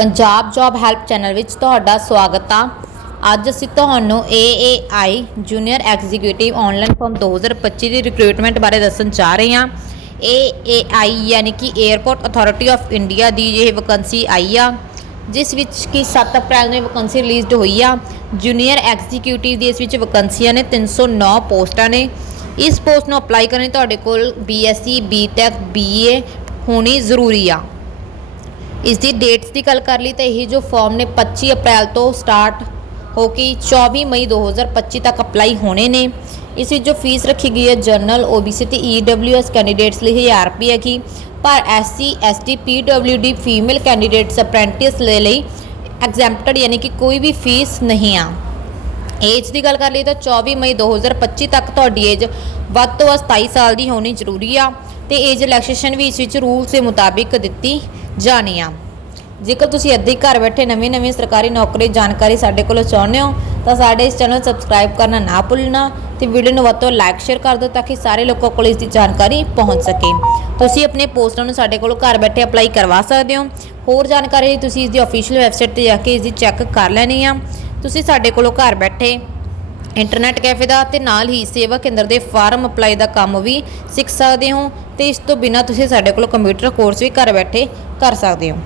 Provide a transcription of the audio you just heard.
Punjab job help channel ਵਿੱਚ ਤੁਹਾਡਾ ਸਵਾਗਤ ਆ। ਅੱਜ ਅਸੀਂ ਤੁਹਾਨੂੰ AAI junior executive online form 2025 ਦੀ ਰਿਕਰੂਟਮੈਂਟ ਬਾਰੇ ਦੱਸਣ ਜਾ ਰਹੇ ਹਾਂ। AAI ਯਾਨੀ ਕਿ 에ਅਰਪੋਰਟ ਅਥਾਰਟੀ ਆਫ ਇੰਡੀਆ ਦੀ ਇਹ ਵੈਕੈਂਸੀ ਆਈ ਆ, ਜਿਸ ਵਿੱਚ ਕਿ 7 ਅਪ੍ਰੈਲ ਨੂੰ ਇਹ ਵੈਕੰਸੀ ਰਿਲੀਜ਼ਡ ਹੋਈ ਆ। ਜੂਨੀਅਰ ਐਗਜ਼ੀਕਿਊਟਿਵ ਦੀ ਇਸ ਵਿੱਚ ਵੈਕੰਸੀਆਂ ਨੇ 309 ਪੋਸਟਾਂ ਨੇ। ਇਸ ਪੋਸਟ ਨੂੰ ਅਪਲਾਈ ਕਰਨ ਲਈ ਤੁਹਾਡੇ ਕੋਲ BSc BTech BA ਹੋਣੀ ਜ਼ਰੂਰੀ ਆ। ਇਸ ਦੀ ਡੇਟਸ ਦੀ ਗੱਲ ਕਰ ਲਈ ਤਾਂ ਇਹ ਜੋ ਫਾਰਮ ਨੇ 25 ਅਪ੍ਰੈਲ ਤੋਂ ਸਟਾਰਟ ਹੋ ਕੇ 24 ਮਈ 2025 ਤੱਕ ਅਪਲਾਈ ਹੋਣੇ ਨੇ ਇਸ ਵਿੱਚ ਜੋ ਫੀਸ ਰੱਖੀ ਗਈ ਹੈ ਜਨਰਲ OBC ਤੇ EWS ਕੈਂਡੀਡੇਟਸ ਲਈ 1000 ਰੁਪਏ ਕੀ ਪਰ SC ST PWD female candidates apprentice ਲੈ ਲਈ ਐਗਜ਼ੈਂਪਟਡ ਯਾਨੀ ਕਿ ਕੋਈ ਵੀ ਫੀਸ ਨਹੀਂ ਆ ਏਜ ਦੀ ਗੱਲ ਕਰ ਲਈ ਤਾਂ 24 ਮਈ 2025 ਤੱਕ ਤੁਹਾਡੀ ਏਜ ਵੱਧ ਤੋਂ ਵੱਧ 27 ਸਾਲ ਦੀ ਹੋਣੀ ਜ਼ਰੂਰੀ ਆ ਤੇ ਏਜ ਰਿਲੈਕਸੇਸ਼ਨ ਵੀ ਇਸ ਵਿੱਚ ਰੂਲਸ ਦੇ ਮੁਤਾਬਿਕ ਦਿੱਤੀ ਜਾਣੀ ਆ। ਜੇਕਰ ਤੁਸੀਂ ਇੱਦਾਂ ਘਰ ਬੈਠੇ ਨਵੀਂ ਨਵੀਂ ਸਰਕਾਰੀ ਨੌਕਰੀ ਜਾਣਕਾਰੀ ਸਾਡੇ ਕੋਲੋਂ ਚਾਹੁੰਦੇ ਹੋ, ਤਾਂ ਸਾਡੇ ਇਸ ਚੈਨਲ ਸਬਸਕ੍ਰਾਈਬ ਕਰਨਾ ਨਾ ਭੁੱਲਣਾ ਤੇ ਵੀਡੀਓ ਨੂੰ ਵੱਧ ਤੋਂ ਲਾਈਕ ਸ਼ੇਅਰ ਕਰ ਦਿਓ ਤਾਂ ਕਿ ਸਾਰੇ ਲੋਕਾਂ ਕੋਲ ਇਸ ਦੀ ਜਾਣਕਾਰੀ ਪਹੁੰਚ ਸਕੇ। ਤੁਸੀਂ ਆਪਣੇ ਪੋਸਟਾਂ ਨੂੰ ਸਾਡੇ ਕੋਲ ਘਰ ਬੈਠੇ ਅਪਲਾਈ ਕਰਵਾ ਸਕਦੇ ਹੋ। ਹੋਰ ਜਾਣਕਾਰੀ ਲਈ ਤੁਸੀਂ ਇਸ ਦੀ ਅਫੀਸ਼ੀਅਲ ਵੈਬਸਾਈਟ ਤੇ ਜਾ ਕੇ ਇਸ ਦੀ ਚੈੱਕ ਕਰ ਲੈਣੀ ਆ। ਤੁਸੀਂ ਸਾਡੇ ਕੋਲੋਂ ਘਰ ਬੈਠੇ ਇੰਟਰਨੈਟ ਕੈਫੇ ਦਾ ਤੇ ਨਾਲ ਹੀ ਸੇਵਾ ਕੇਂਦਰ ਦੇ ਫਾਰਮ ਅਪਲਾਈ ਦਾ ਕੰਮ ਵੀ ਸਿੱਖ ਸਕਦੇ ਹੋ ਤੇ ਇਸ ਤੋਂ ਬਿਨਾਂ ਤੁਸੀਂ ਸਾਡੇ ਕੋਲੋਂ ਕੰਪਿਊਟਰ ਕੋਰਸ ਵੀ ਘਰ ਬੈਠੇ ਕਰ ਸਕਦੇ ਹੋ।